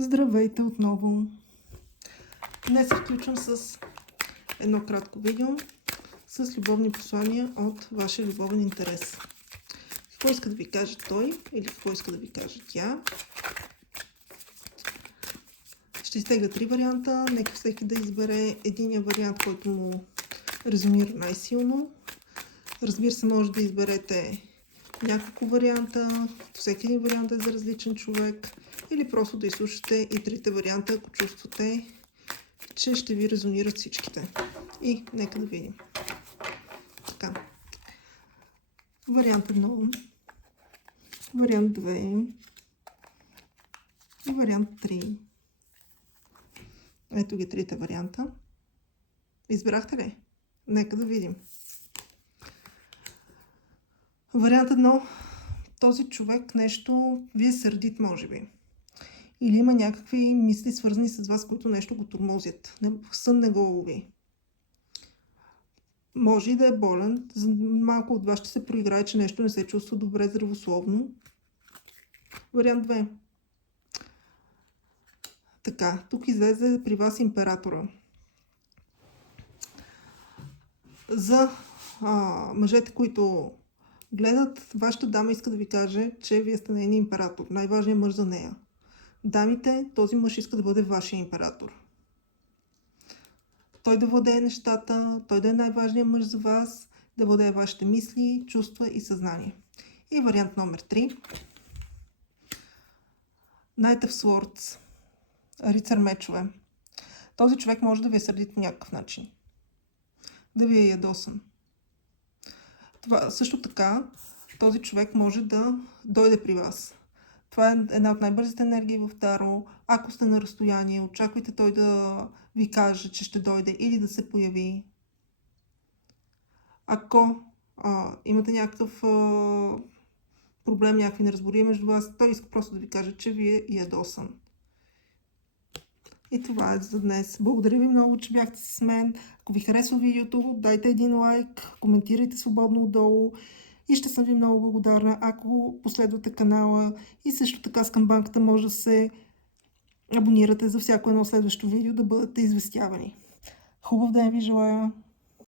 Здравейте отново! Днес включвам с едно кратко видео с любовни послания от вашия любовен интерес. Какво иска да ви каже той или какво иска да ви каже тя? Ще изтегля 3 варианта. Нека всеки да избере единия вариант, който му резонира най-силно. Разбира се, може да изберете няколко варианта. Всеки един вариант е за различен човек. Или просто да изслушате и трите варианта, ако чувствате, че ще ви резонират всичките. И нека да видим. Така. Вариант 1, вариант 2 и вариант 3. Ето ги трите варианта. Избрахте ли? Нека да видим. Вариант 1. Този човек нещо ви е сърдит, може би. Или има някакви мисли, свързани с вас, които нещо го тормозят. Сън не го лови. Може и да е болен. Малко от вас ще се проиграе, че нещо не се чувства добре здравословно. Вариант 2. Така, тук излезе при вас императора. За мъжете, които гледат, вашата дама иска да ви каже, че вие сте нейният император. Най-важният мъж за нея. Дамите, този мъж иска да бъде вашия император. Той да владее нещата, той да е най-важният мъж за вас, да владее вашите мисли, чувства и съзнание. И вариант номер 3. Knight of Swords. Рицар мечове. Този човек може да ви е сърдит по някакъв начин. Да ви е ядосан. Това, също така, този човек може да дойде при вас. Това е една от най-бързите енергии в Таро. Ако сте на разстояние, очаквайте той да ви каже, че ще дойде или да се появи. Ако имате някакъв проблем, някакви неразбории между вас, той иска просто да ви каже, че ви е ядосан. И това е за днес. Благодаря ви много, че бяхте с мен. Ако ви харесва видеото, дайте един лайк, коментирайте свободно отдолу. И ще съм ви много благодарна, ако последвате канала и също така с камбанката може да се абонирате за всяко едно следващо видео, да бъдете известявани. Хубав ден ви желая!